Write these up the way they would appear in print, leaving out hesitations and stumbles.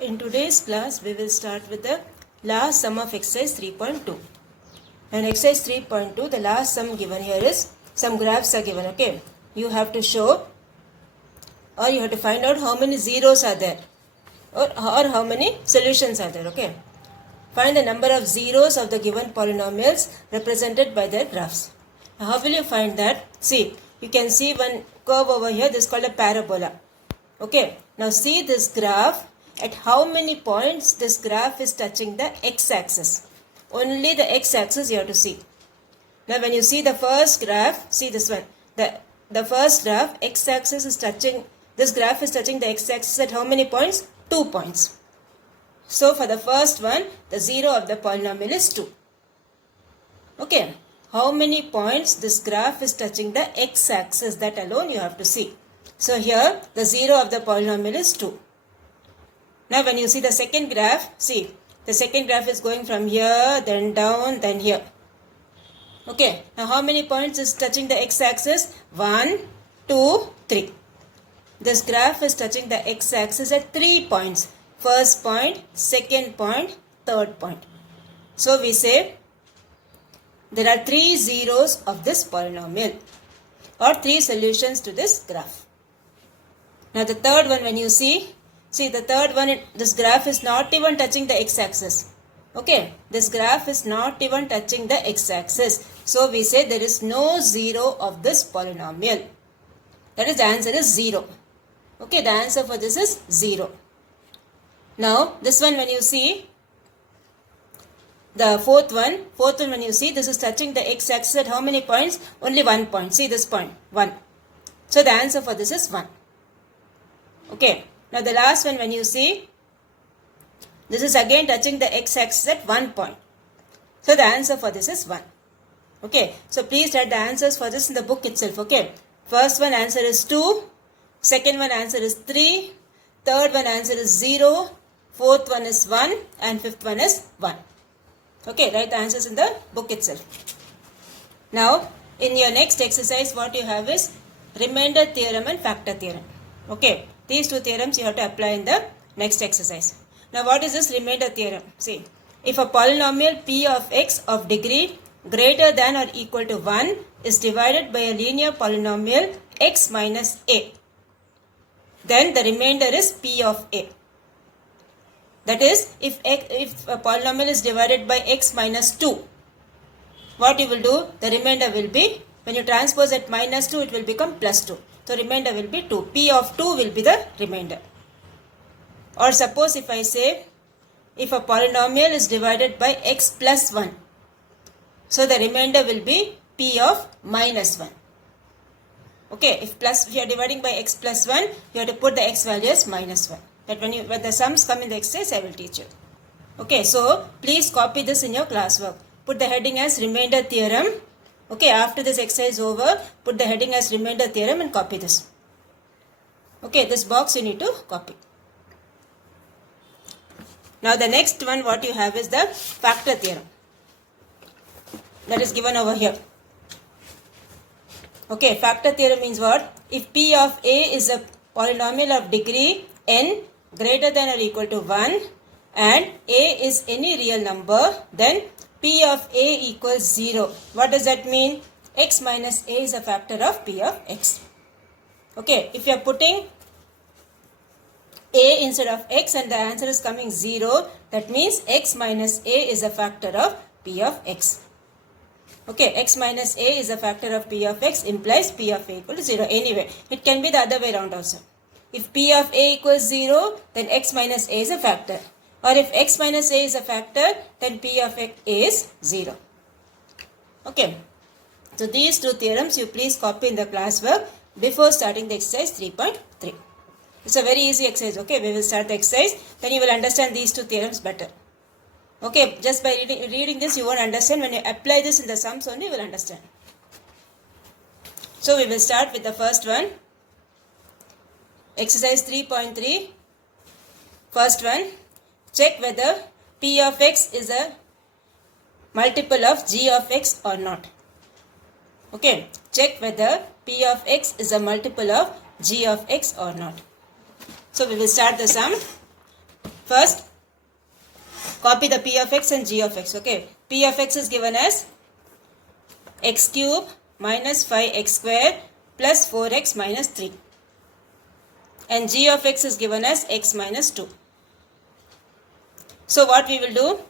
In today's class, we will start with the last sum of exercise 3.2. And exercise 3.2, the last sum given here is some graphs are given. Okay, you have to show or you have to find out how many zeros are there or how many solutions are there. Okay, find the number of zeros of the given polynomials represented by their graphs. Now, how will you find that? See, you can see one curve over here. This is called a parabola. Okay, now see this graph. At how many points this graph is touching the x-axis. Only the x-axis you have to see. Now when you see the first graph, see this one. The first graph, x-axis is touching, this graph is touching the x-axis at how many points? 2 points. So for the first one, the zero of the polynomial is 2. Okay, how many points this graph is touching the x-axis, that alone you have to see. So here the zero of the polynomial is 2. Now when you see the second graph, see, the second graph is going from here, then down, then here. Okay, now how many points is touching the x-axis? 1, 2, 3. This graph is touching the x-axis at 3 points. First point, second point, third point. So we say there are 3 zeros of this polynomial or 3 solutions to this graph. Now the third one, when you see the third one, this graph is not even touching the x-axis. Okay, this graph is not even touching the x-axis. So we say there is no zero of this polynomial. That is, the answer is 0. Okay, the answer for this is 0. Now this one, when you see the fourth one when you see, this is touching the x-axis at how many points? Only 1 point. See this point, 1. So the answer for this is 1. Okay. Now the last one, when you see, this is again touching the x-axis at 1 point. So the answer for this is 1. Okay, so please write the answers for this in the book itself. Okay, first one answer is 2, second one answer is 3, third one answer is 0, fourth one is 1 and fifth one is 1. Okay, write the answers in the book itself. Now in your next exercise, what you have is remainder theorem and factor theorem. Okay, these 2 theorems you have to apply in the next exercise. Now what is this remainder theorem? See, if a polynomial p of x of degree greater than or equal to 1 is divided by a linear polynomial x minus a, then the remainder is p of a. That is, if a polynomial is divided by x minus 2, what you will do? The remainder will be, when you transpose at minus 2, it will become plus 2. So remainder will be 2. P of 2 will be the remainder. Or suppose if I say, if a polynomial is divided by x plus 1, so the remainder will be p of minus 1. Okay, if you are dividing by x plus 1, you have to put the x value as minus 1. That when the sums come in the exercise, I will teach you. Okay, so please copy this in your classwork. Put the heading as remainder theorem. Okay, after this exercise over, put the heading as remainder theorem and copy this. Okay, this box you need to copy. Now the next one what you have is the factor theorem. That is given over here. Okay, factor theorem means what? If p of a is a polynomial of degree n greater than or equal to 1 and a is any real number, then p of a equals 0. What does that mean? X minus a is a factor of p of x. Okay, if you are putting a instead of x and the answer is coming 0, that means x minus a is a factor of p of x. Okay, x minus a is a factor of p of x implies p of a equal to 0. Anyway, it can be the other way around also. If p of a equals 0, then x minus a is a factor. Or if x minus a is a factor, then p of x is 0. Okay. So these 2 theorems you please copy in the classwork before starting the exercise 3.3. It's a very easy exercise. Okay, we will start the exercise. Then you will understand these 2 theorems better. Okay, just by reading this you won't understand. When you apply this in the sums only you will understand. So we will start with the first one. Exercise 3.3. First one. Check whether p of x is a multiple of g of x or not. Okay, check whether p of x is a multiple of g of x or not. So we will start the sum. First, copy the p of x and g of x. Okay, p of x is given as x cube minus 5x square plus 4x minus 3. And g of x is given as x minus 2. So what we will do?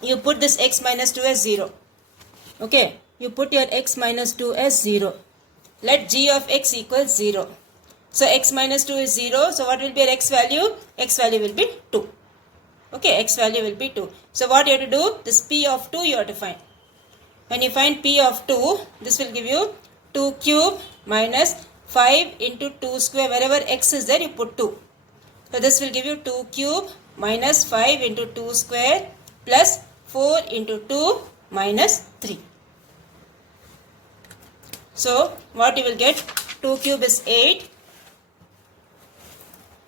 You put this x minus 2 as 0. Okay, you put your x minus 2 as 0. Let g of x equals 0. So x minus 2 is 0. So what will be your x value? X value will be 2. Okay, x value will be 2. So what you have to do? This p of 2 you have to find. When you find p of 2, this will give you 2 cube minus 5 into 2 square. Wherever x is there, you put 2. So this will give you 2 cube minus 5 into 2 square plus 4 into 2 minus 3. So what you will get? 2 cube is 8.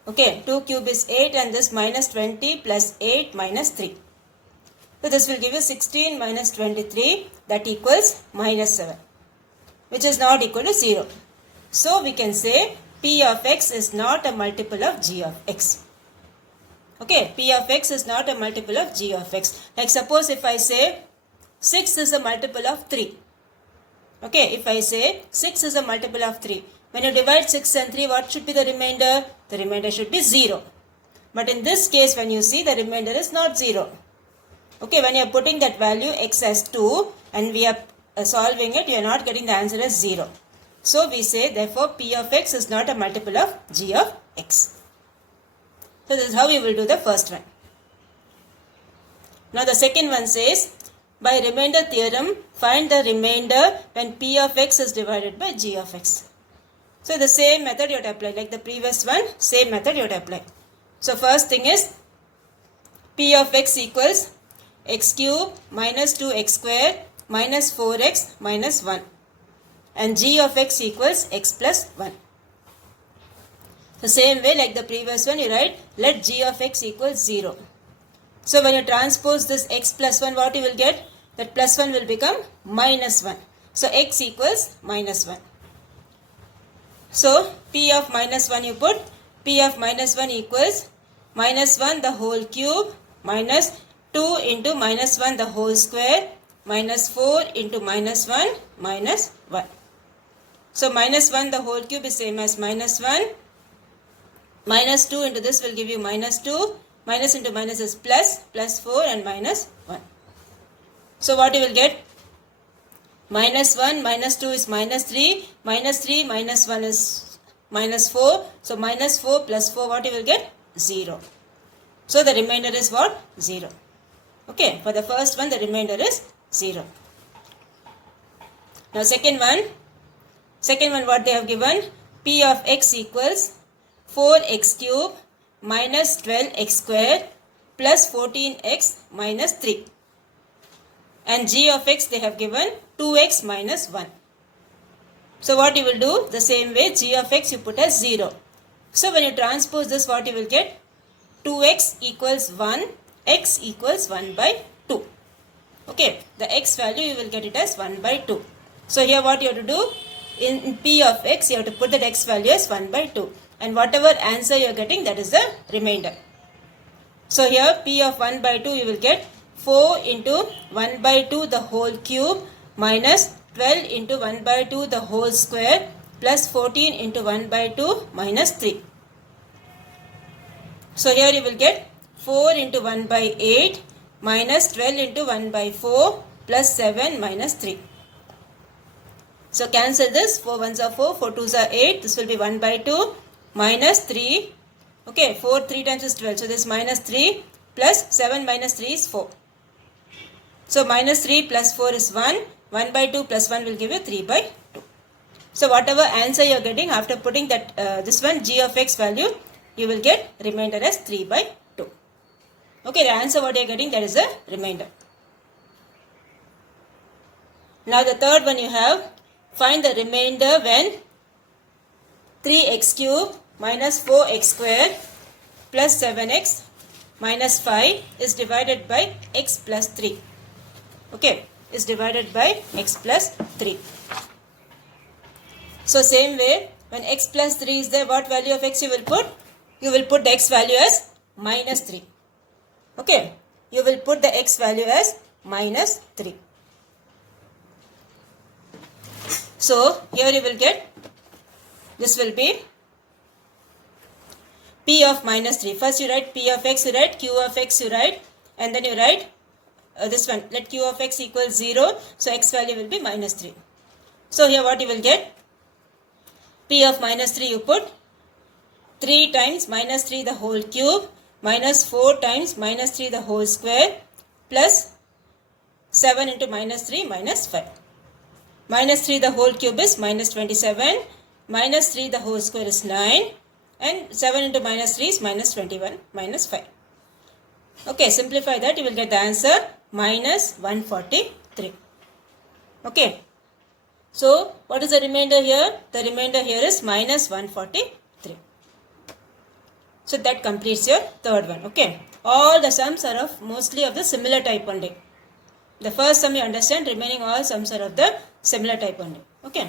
Okay, 2 cube is 8 and this minus 20 plus 8 minus 3. So this will give you 16 minus 23, that equals minus 7, which is not equal to 0. So we can say p of x is not a multiple of g of x. Okay, p of x is not a multiple of g of x. Like suppose if I say 6 is a multiple of 3. Okay, if I say 6 is a multiple of 3. When you divide 6 and 3, what should be the remainder? The remainder should be 0. But in this case, when you see, the remainder is not 0. Okay, when you are putting that value x as 2 and we are solving it, you are not getting the answer as 0. So we say, therefore, p of x is not a multiple of g of x. So this is how we will do the first one. Now the second one says, by remainder theorem, find the remainder when p of x is divided by g of x. So the same method you have to apply, like the previous one, same method you have to apply. So first thing is, p of x equals x cube minus 2x square minus 4x minus 1. And g of x equals x plus 1. The same way like the previous one, you write, let g of x equals 0. So when you transpose this x plus 1, what you will get? That plus 1 will become minus 1. So x equals minus 1. So p of minus 1 you put, p of minus 1 equals minus 1 the whole cube minus 2 into minus 1 the whole square minus 4 into minus 1 minus 1. So minus 1 the whole cube is same as minus 1. Minus 2 into this will give you minus 2. Minus into minus is plus, plus 4 and minus 1. So what you will get? Minus 1, minus 2 is minus 3. Minus 3, minus 1 is minus 4. So minus 4 plus 4, what you will get? 0. So the remainder is what? 0. Okay, for the first one, the remainder is 0. Now second one what they have given? P of x equals 4x cube minus 12x square plus 14x minus 3. And g of x they have given 2x minus 1. So what you will do? The same way, g of x you put as 0. So when you transpose this, what you will get? 2x equals 1, x equals 1 by 2. Okay, the x value you will get it as 1 by 2. So here what you have to do? In p of x you have to put that x value as 1 by 2. And whatever answer you are getting, that is the remainder. So here p of 1 by 2 you will get 4 into 1 by 2 the whole cube minus 12 into 1 by 2 the whole square plus 14 into 1 by 2 minus 3. So here you will get 4 into 1 by 8 minus 12 into 1 by 4 plus 7 minus 3. So cancel this. 4 ones are 4, 4 twos are 8. This will be 1 by 2 minus 3. Okay, 4 3 times is 12. So this minus 3 plus 7 minus 3 is 4. So minus 3 plus 4 is 1. 1 by 2 plus 1 will give you 3 by 2. So whatever answer you are getting after putting that this one g of x value, you will get remainder as 3 by 2. Okay, the answer what you are getting, that is the remainder. Now the third one you have, find the remainder when 3x cube minus 4x square plus 7x minus 5 is divided by x plus 3. Okay, is divided by x plus 3. So same way, when x plus 3 is there, what value of x you will put? You will put the x value as minus 3. Okay, you will put the x value as minus 3. So here you will get, this will be p of minus 3. First you write p of x, you write q of x, you write, and then you write this one, let q of x equals 0, so x value will be minus 3. So here what you will get, p of minus 3 you put 3 times minus 3 the whole cube minus 4 times minus 3 the whole square plus 7 into minus 3 minus 5. Minus 3 the whole cube is minus 27, minus 3 the whole square is 9, and 7 into minus 3 is minus 21 minus 5. Okay, simplify that, you will get the answer minus 143. Okay, so what is the remainder here? The remainder here is minus 143. So that completes your third one. Okay, all the sums are of mostly of the similar type only. The first sum you understand, remaining all sums are of the similar type only. Okay.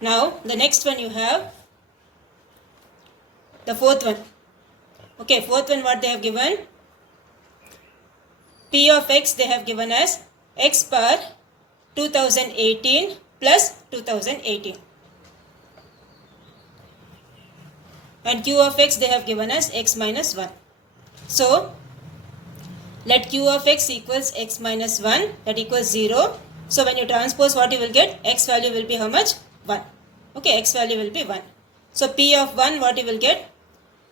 Now the next one you have the fourth one. Okay, fourth one what they have given, p of x they have given as x power 2018 plus 2018, and q of x they have given as x minus 1. So let q of x equals x minus 1, that equals 0. So when you transpose, what you will get, x value will be how much? 1. Okay, x value will be 1. So p of 1 what you will get,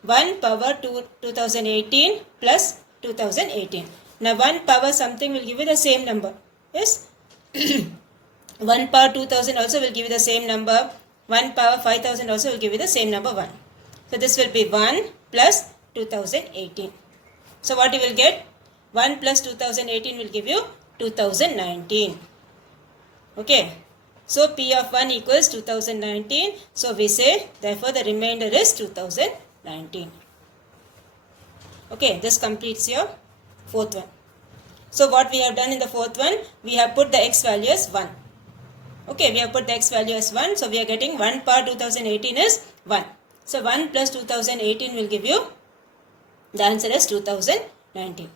1 power 2018 plus 2018. Now 1 power something will give you the same number. Yes. 1 power 2000 also will give you the same number. 1 power 5000 also will give you the same number 1. So this will be 1 plus 2018. So what you will get, 1 plus 2018 will give you 2019. Okay. So p of 1 equals 2019. So we say therefore the remainder is 2019. Okay, this completes your fourth one. So what we have done in the fourth one, we have put the x value as 1. Okay, we have put the x value as 1. So we are getting 1 power 2018 is 1. So 1 plus 2018 will give you, the answer is 2019.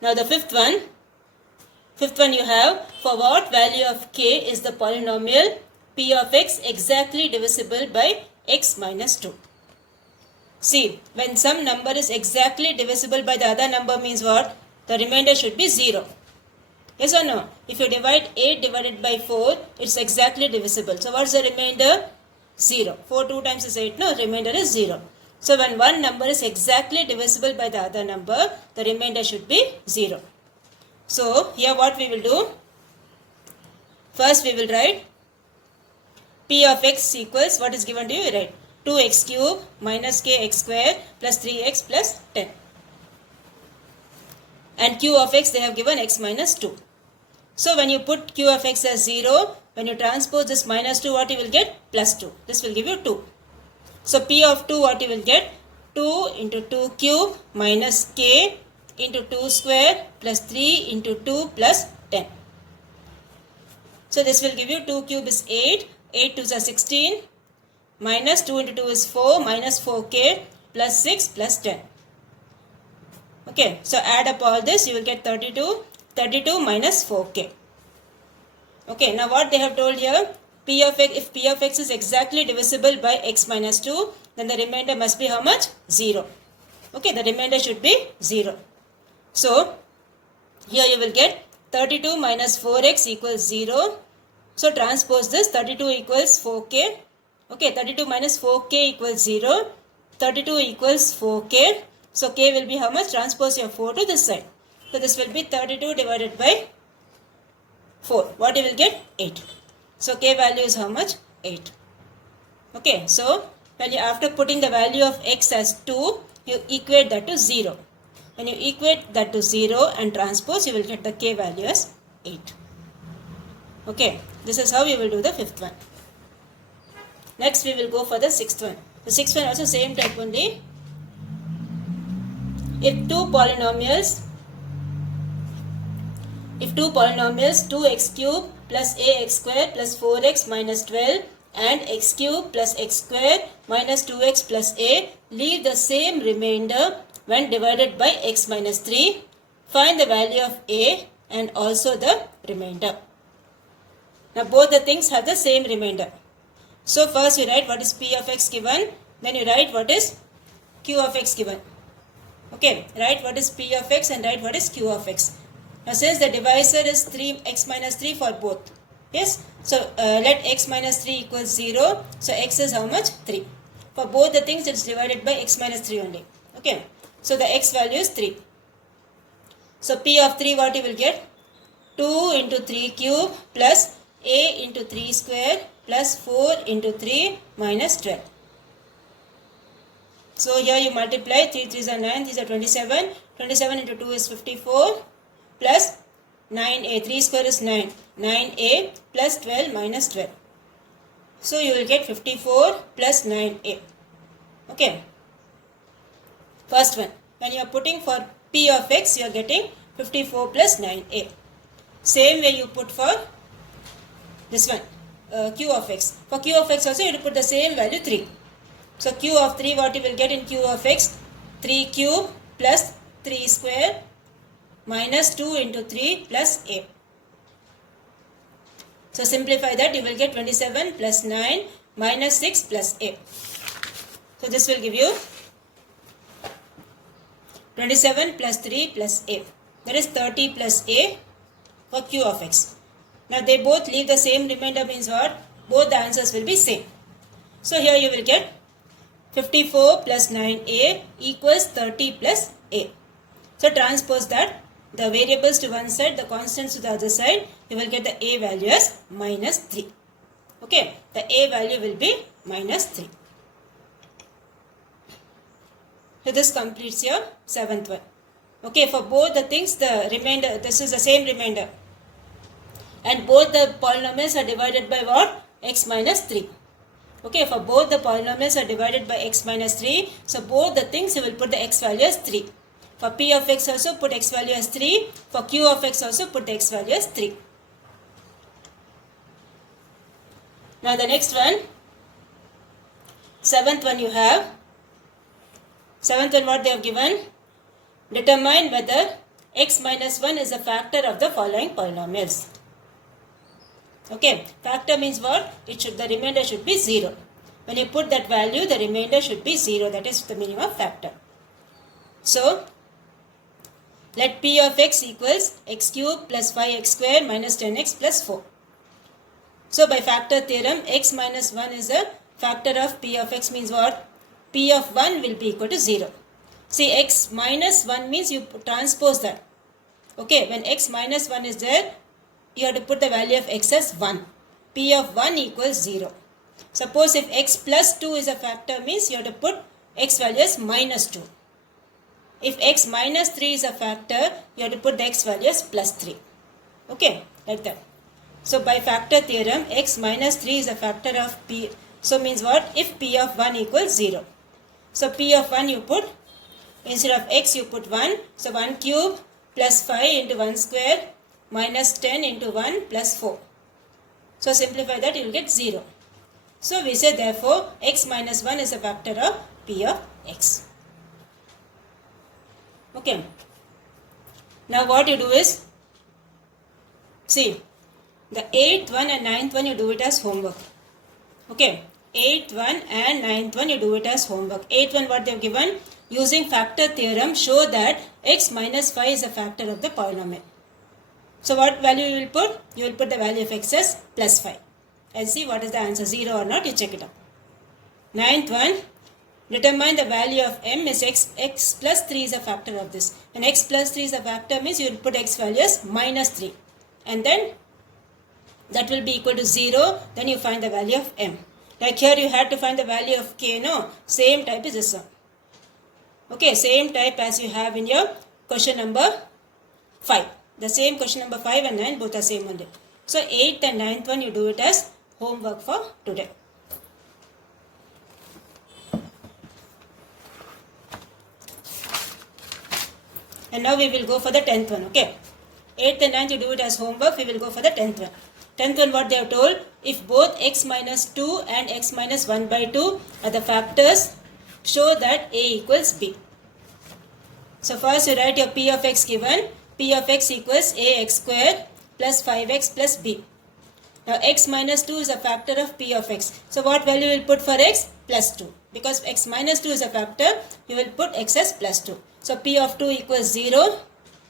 Now the fifth one you have, for what value of k is the polynomial p of x exactly divisible by x minus 2. See, when some number is exactly divisible by the other number means what? The remainder should be 0. Yes or no? If you divide 8 divided by 4, it's exactly divisible. So what's the remainder? 0. 4 2 times is 8, no? Remainder is 0. So when one number is exactly divisible by the other number, the remainder should be 0. So here what we will do? First we will write p of x equals, what is given to you? We write 2x cube minus kx square plus 3x plus 10. And q of x they have given x minus 2. So when you put q of x as 0, when you transpose this minus 2, what you will get? Plus 2. This will give you 2. So p of 2 what you will get? 2 into 2 cube minus k into 2 square plus 3 into 2 plus 10. So this will give you 2 cube is 8, 8 2s are 16, minus 2 into 2 is 4, minus 4k plus 6 plus 10. Okay, so add up all this, you will get 32, 32 minus 4k. Okay, now what they have told here, p of x, if p of x is exactly divisible by x minus 2, then the remainder must be how much? 0. Okay, the remainder should be 0. So, here you will get 32 minus 4x equals 0. So, transpose this, 32 equals 4k. Okay, 32 minus 4k equals 0. 32 equals 4k. So, k will be how much? Transpose your 4 to this side. So, this will be 32 divided by 4. What you will get? 8. So, k value is how much? 8. Okay, so, after putting the value of x as 2, you equate that to 0. When you equate that to 0 and transpose, you will get the k value as 8. Okay, this is how we will do the fifth one. Next we will go for the sixth one. The sixth one also same type only. If two polynomials 2x cube plus ax square plus 4x minus 12 and x cube plus x square minus 2x plus a leave the same remainder when divided by x minus 3. Find the value of a and also the remainder. Now both the things have the same remainder. So first you write what is p of x given, then you write what is q of x given. Okay, write what is p of x and write what is q of x. Now since the divisor is 3x minus 3 for both, yes, so let x minus 3 equals 0, so x is how much? 3. For both the things it is divided by x minus 3 only. Okay, so the x value is 3. So p of 3 what you will get? 2 into 3 cube plus a into 3 square plus 4 into 3 minus 12. So here you multiply 3 3s are 9, these are 27. 27 into 2 is 54 plus 9a, 3 square is 9. 9a plus 12 minus 12. So you will get 54 plus 9a. Okay. First one. When you are putting for p of x, you are getting 54 plus 9a. Same way you put for this one, q of x. For q of x also you will put the same value 3. So q of 3 what you will get in q of x? 3 cube plus 3 square minus 2 into 3 plus a. So simplify that, you will get 27 plus 9 minus 6 plus a. So this will give you 27 plus 3 plus a. That is 30 plus a for q of x. Now they both leave the same remainder means what? Both the answers will be same. So here you will get 54 plus 9a equals 30 plus a. So transpose that. The variables to one side, the constants to the other side, you will get the a value as minus 3. Okay, the a value will be minus 3. So this completes your 7th one. Okay, for both the things, the remainder, this is the same remainder. And both the polynomials are divided by what? X minus 3. Okay, for both the polynomials are divided by x minus 3. So both the things you will put the x value as 3. For p of x also put x value as 3. For q of x also put the x value as 3. Now the next one, 7th one you have. 7th one what they have given? Determine whether x minus 1 is a factor of the following polynomials. Okay, factor means what? The remainder should be 0. When you put that value, the remainder should be 0. That is the meaning of factor. So, let p of x equals x cube plus 5x square minus 10x plus 4. So, by factor theorem, x minus 1 is a factor of p of x means what? P of 1 will be equal to 0. See, x minus 1 means you transpose that. Okay, when x minus 1 is there, you have to put the value of x as 1. P of 1 equals 0. Suppose if x plus 2 is a factor means you have to put x value as minus 2. If x minus 3 is a factor, you have to put the x value as plus 3. Okay, like that. So by factor theorem, x minus 3 is a factor of p. So means what? If p of 1 equals 0. So p of 1 you put, instead of x you put 1. So 1 cube plus 5 into 1 square minus 10 into 1 plus 4. So simplify that, you will get 0. So we say therefore x minus 1 is a factor of p of x. Okay. Now what you do is, see, the 8th one and 9th one you do it as homework. Okay. 8th one and 9th one you do it as homework. 8th one what they have given, using factor theorem show that x minus 5 is a factor of the polynomial. So what value you will put? You will put the value of x as plus 5. And see what is the answer, 0 or not, you check it out. 9th one, determine the value of m is x plus 3 is a factor of this. When x plus 3 is a factor means you will put x value as minus 3. And then that will be equal to 0. Then you find the value of m. Like here you had to find the value of k, no? Same type is this one. Okay, same type as you have in your question number 5. The same question number 5 and 9 both are same only. So 8th and 9th one you do it as homework for today. And now we will go for the 10th one. Okay. 8th and 9th you do it as homework. We will go for the 10th one. 10th one, what they have told, if both x minus 2 and x minus 1 by 2 are the factors, show that a equals b. So first you write your p of x given, p of x equals ax squared plus 5x plus b. Now x minus 2 is a factor of p of x. So what value will put for x? Plus 2. Because x minus 2 is a factor, you will put x as plus 2. So p of 2 equals 0.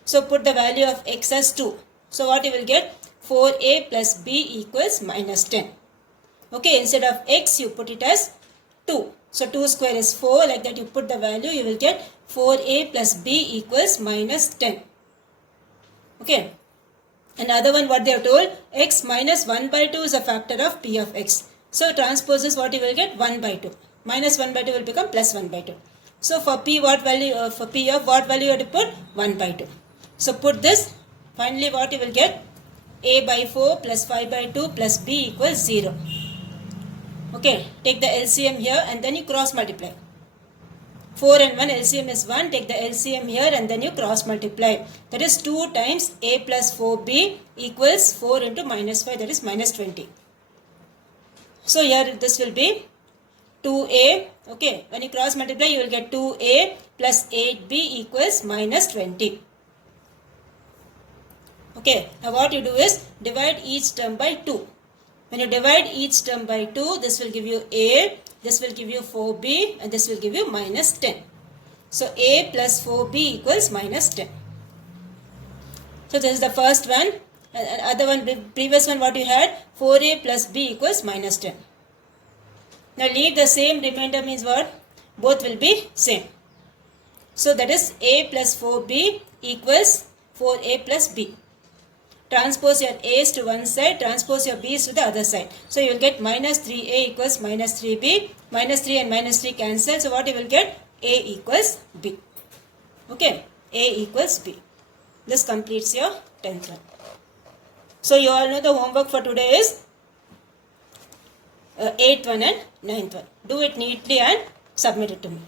So put the value of x as 2. So what you will get? 4a plus b equals minus 10. Okay, instead of x you put it as 2. So 2 square is 4. Like that you put the value, you will get 4a plus b equals minus 10. Okay. Another one, what they have told, x minus 1 by 2 is a factor of p of x. So transpose is what you will get? 1 by 2. Minus 1 by 2 will become plus 1 by 2. So for p, what value, for p of what value you have to put? 1 by 2. So put this. Finally what you will get? A by 4 plus 5 by 2 plus b equals 0. Okay, take the LCM here and then you cross multiply. 4 and 1 LCM is 1. Take the LCM here and then you cross multiply. That is 2 times a plus 4b equals 4 into minus 5, that is minus 20. So here this will be 2a. Okay, when you cross multiply you will get 2a plus 8b equals minus 20. Okay, now what you do is divide each term by 2. When you divide each term by 2, this will give you a, this will give you 4b and this will give you minus 10. So a plus 4b equals minus 10. So this is the first one. And other one, previous one what you had, 4a plus b equals minus 10. Now leave the same remainder means what? Both will be same. So that is a plus 4b equals 4a plus b. Transpose your a's to one side, transpose your b's to the other side. So you will get minus 3a equals minus 3b, minus 3 and minus 3 cancel. So what you will get? A equals b. Okay, a equals b. This completes your 10th one. So you all know the homework for today is 8th one and 9th one. Do it neatly and submit it to me.